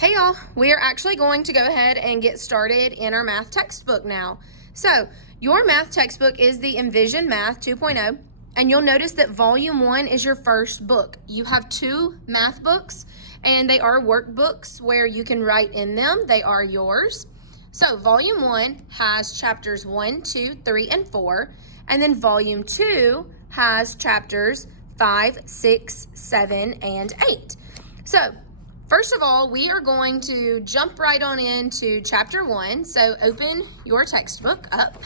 Hey y'all, we are actually going to go ahead and get started in our math textbook now. So your math textbook is the Envision Math 2.0, and you'll notice that Volume 1 is your first book. You have two math books, and they are workbooks where you can write in them. They are yours. So Volume 1 has chapters 1, 2, 3, and 4, and then Volume 2 has chapters 5, 6, 7, and 8. So first of all, we are going to jump right on into chapter 1. So open your textbook up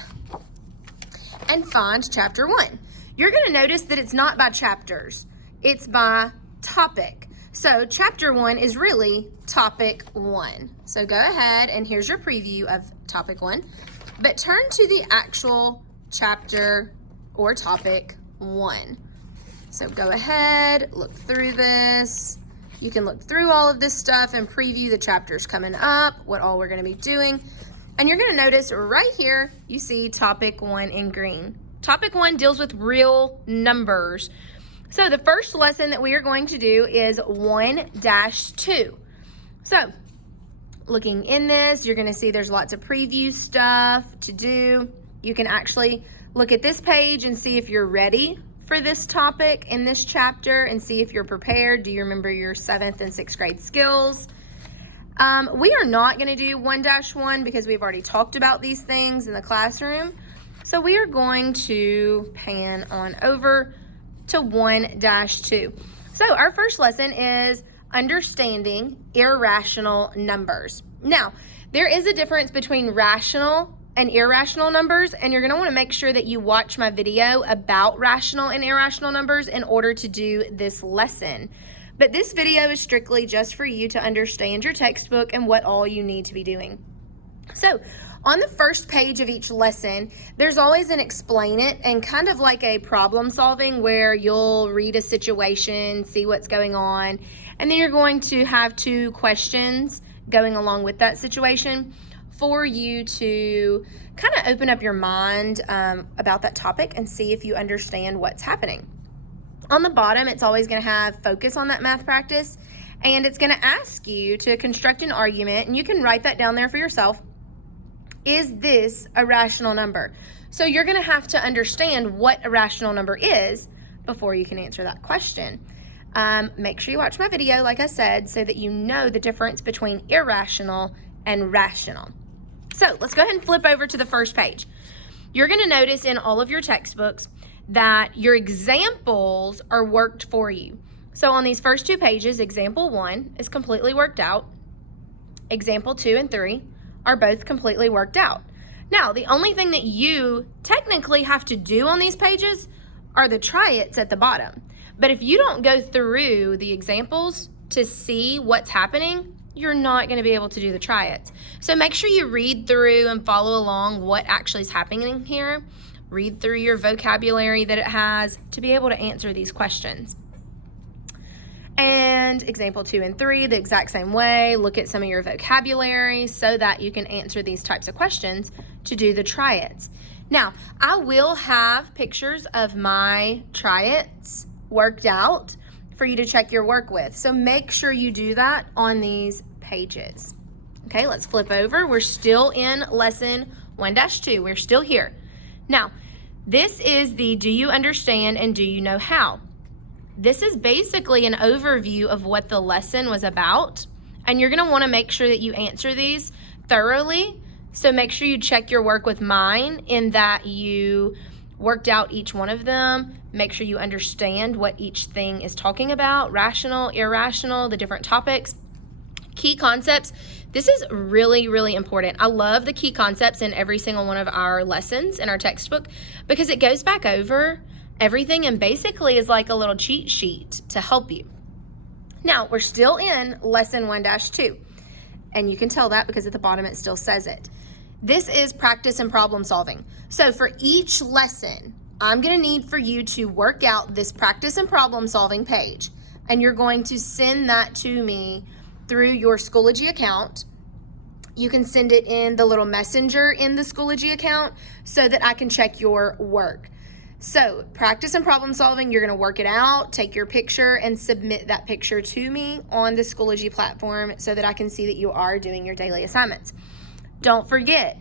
and find chapter 1. You're going to notice that it's not by chapters, it's by topic. So chapter 1 is really topic 1. So go ahead and here's your preview of topic 1. But turn to the actual chapter or topic 1. So go ahead, look through this. You can look through all of this stuff and preview the chapters coming up, what all we're going to be doing. And you're going to notice right here, you see topic 1 in green. Topic 1 deals with real numbers. So the first lesson that we are going to do is 1-2. So looking in this, you're going to see there's lots of preview stuff to do. You can actually look at this page and see if you're ready for this topic in this chapter and see if you're prepared. Do you remember your 7th and 6th grade skills? We are not going to do 1-1 because we've already talked about these things in the classroom. So we are going to pan on over to 1-2. So our first lesson is understanding irrational numbers. Now, there is a difference between rational and irrational numbers, and you're going to want to make sure that you watch my video about rational and irrational numbers in order to do this lesson. But this video is strictly just for you to understand your textbook and what all you need to be doing. So on the first page of each lesson, there's always an explain it and kind of like a problem solving where you'll read a situation, see what's going on, and then you're going to have 2 questions going along with that situation for you to kind of open up your mind about that topic and see if you understand what's happening. On the bottom, it's always going to have focus on that math practice, and it's going to ask you to construct an argument, and you can write that down there for yourself. Is this a rational number? So you're going to have to understand what a rational number is before you can answer that question. Make sure you watch my video, like I said, so that you know the difference between irrational and rational. So let's go ahead and flip over to the first page. You're going to notice in all of your textbooks that your examples are worked for you. So on these first 2 pages, example 1 is completely worked out. Example 2 and 3 are both completely worked out. Now, the only thing that you technically have to do on these pages are the try-its at the bottom. But if you don't go through the examples to see what's happening, you're not going to be able to do the try-its. So make sure you read through and follow along what actually is happening here. Read through your vocabulary that it has to be able to answer these questions. And example 2 and 3, the exact same way. Look at some of your vocabulary so that you can answer these types of questions to do the try-its. Now, I will have pictures of my try-its worked out for you to check your work with. So make sure you do that on these pages. Okay, let's flip over. We're still in lesson 1-2. We're still here. Now, this is the do you understand and do you know how? This is basically an overview of what the lesson was about, and you're going to want to make sure that you answer these thoroughly. So make sure you check your work with mine in that you worked out each one of them. Make sure you understand what each thing is talking about, rational, irrational, the different topics, key concepts. This is really, really important. I love the key concepts in every single one of our lessons in our textbook because it goes back over everything and basically is like a little cheat sheet to help you. Now, we're still in lesson 1-2, and you can tell that because at the bottom it still says it. This is practice and problem solving. So for each lesson, I'm going to need for you to work out this practice and problem solving page, and you're going to send that to me through your Schoology account. You can send it in the little messenger in the Schoology account so that I can check your work. So practice and problem solving, you're gonna work it out, take your picture and submit that picture to me on the Schoology platform so that I can see that you are doing your daily assignments. Don't forget,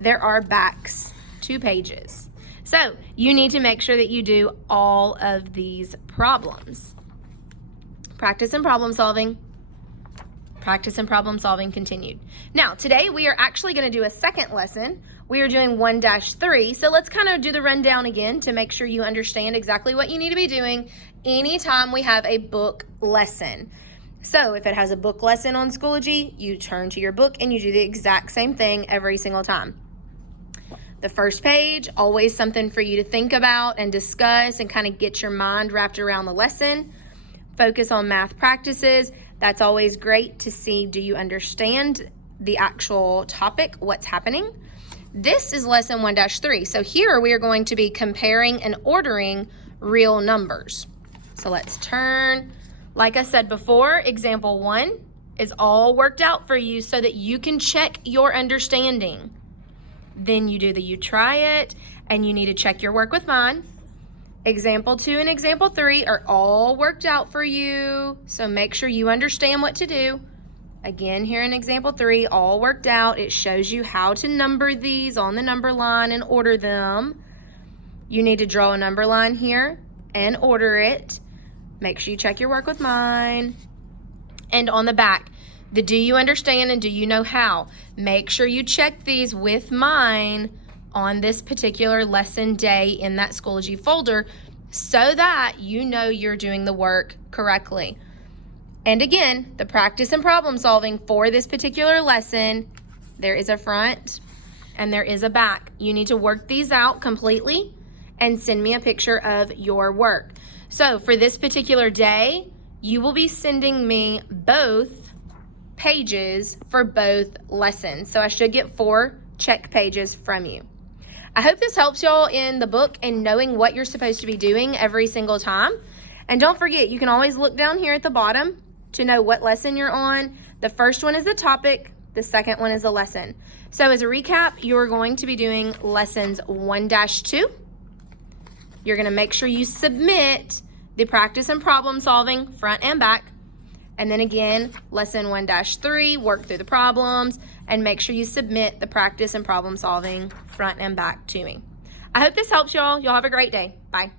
there are backs to pages. So you need to make sure that you do all of these problems. Practice and problem solving. Practice and problem solving continued. Now, today we are actually going to do a second lesson. We are doing 1-3. So let's kind of do the rundown again to make sure you understand exactly what you need to be doing anytime we have a book lesson. So if it has a book lesson on Schoology, you turn to your book and you do the exact same thing every single time. The first page, always something for you to think about and discuss and kind of get your mind wrapped around the lesson. Focus on math practices. That's always great to see, do you understand the actual topic, what's happening? This is lesson 1-3. So here we are going to be comparing and ordering real numbers. So let's turn. Like I said before, example 1 is all worked out for you so that you can check your understanding. Then you try it, and you need to check your work with mine. Example 2 and example 3 are all worked out for you, so make sure you understand what to do. Again, here in example 3, all worked out. It shows you how to number these on the number line and order them. You need to draw a number line here and order it. Make sure you check your work with mine. And on the back, the do you understand and do you know how? Make sure you check these with mine on this particular lesson day in that Schoology folder so that you know you're doing the work correctly. And again, the practice and problem solving for this particular lesson, there is a front and there is a back. You need to work these out completely and send me a picture of your work. So for this particular day, you will be sending me both pages for both lessons. So I should get 4 check pages from you. I hope this helps y'all in the book and knowing what you're supposed to be doing every single time. And don't forget, you can always look down here at the bottom to know what lesson you're on. The first one is the topic, the second one is the lesson. So as a recap, you're going to be doing lessons 1-2. You're going to make sure you submit the practice and problem solving front and back. And then again, lesson 1-3, work through the problems and make sure you submit the practice and problem solving front and back to me. I hope this helps y'all. Y'all have a great day. Bye.